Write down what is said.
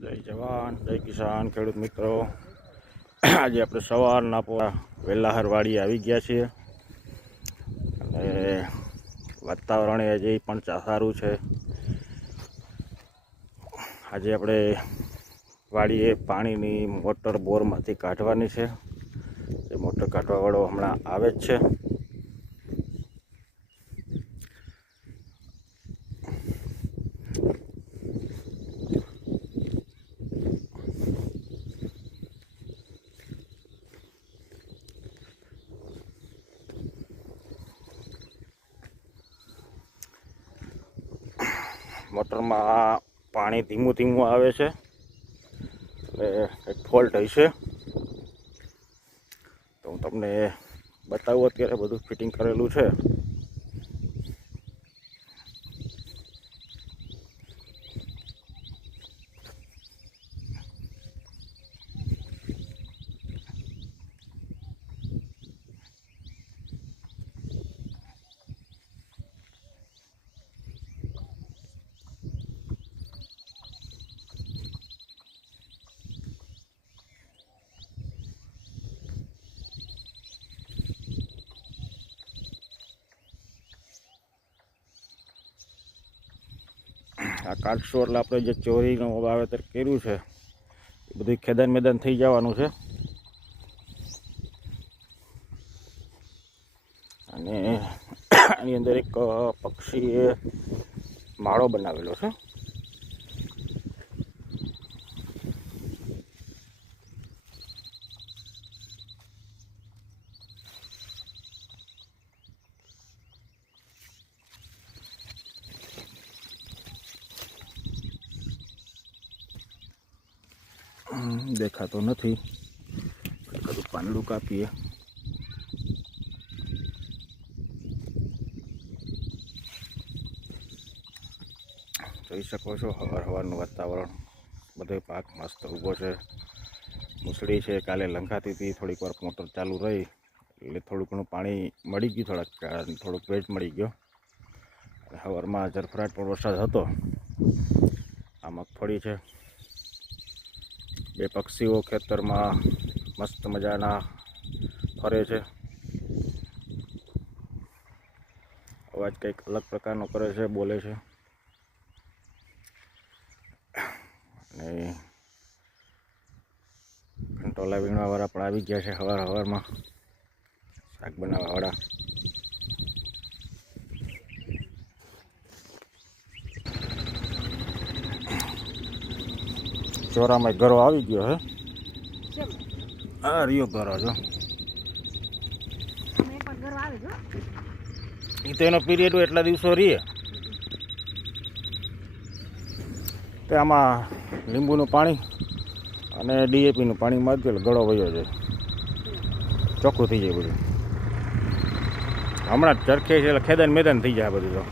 જય જવાન, જય કિસાન, ખેડૂત મિત્રો. આજે આપણે સવારના પોળા વેલાહરવાડી આવી ગયા છીએ. અને વાતાવરણ આજે પણ સારું છે. આજે આપણે વાડીએ પાણીની મોટર બોરમાંથી કાઢવાની છે. એ મોટર કાઢવાવાળો હમણાં આવે જ છે. મોટરમાં પાણી ધીમું ધીમું આવે છે. એટલે એક ફોલ્ટ હશે તો હું તમને બતાવું અત્યારે બધું ફિટિંગ કરેલું છે. આ કાઢશો એટલે આપણે જે ચોરીનું વાવેતર કર્યું છે, એ બધું ખેદાન મેદાન થઈ જવાનું છે. અને આની અંદર એક પક્ષીએ માળો બનાવેલો છે. દેખાતો નથી. કદું પાંદડું કાપીએ. જોઈ શકો છો, હવાર હવારનું વાતાવરણ. બધો પાક મસ્ત ઊભો છે. મુસળી છે. કાલે લંકાતી હતી. થોડીક વાર મોટર ચાલુ રહી. એટલે થોડું ઘણું પાણી મળી ગયું થોડાક થોડુંક પેટ મળી ગયો. હવારમાં જરફરાટ પણ વરસાદ હતો. આ મગફળી છે. બે પક્ષીઓ ખેતરમાં મસ્ત મજાના ફરે છે. અવાજ કંઈક અલગ પ્રકારનો કરે છે, બોલે છે. અને કંટોલા વીણવાવાળા પણ આવી ગયા છે હવાર હવારમાં. શાક બનાવવાવાળા. ચોરામાં ઘરો આવી ગયો હે. આ રહ્યો ઘરો જો. છો એ તો એનો પીરિયડ એટલા દિવસો રહીએ તે આમાં લીંબુનું પાણી અને ડીએપીનું પાણી મારી એટલે ગળો વયો જાય. ચોખ્ખું થઈ જાય બધું. હમણાં ચરખે છે એટલે ખેદાન મેદાન થઈ જાય બધું તો